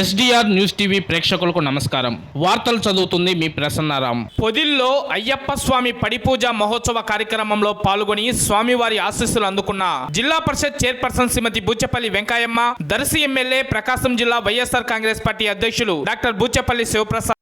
SDR news TV ప్రేక్షకులకు నమస్కారం. వార్తలు చదువుతుంది మీ ప్రసన్నారాం. పొదిల్లో అయ్యప్ప స్వామి పడిపూజ మహోత్సవ కార్యక్రమంలో పాల్గొని స్వామివారి ఆశీస్సులు అందుకున్న జిల్లా పరిషత్ చైర్పర్సన్ శ్రీమతి బూచపల్లి వెంకయ్యమ్మ, దర్శి ఎమ్మెల్యే, ప్రకాశం జిల్లా వైఎస్ఆర్ కాంగ్రెస్ పార్టీ అధ్యక్షులు డాక్టర్ బూచపల్లి శివప్రసాద్,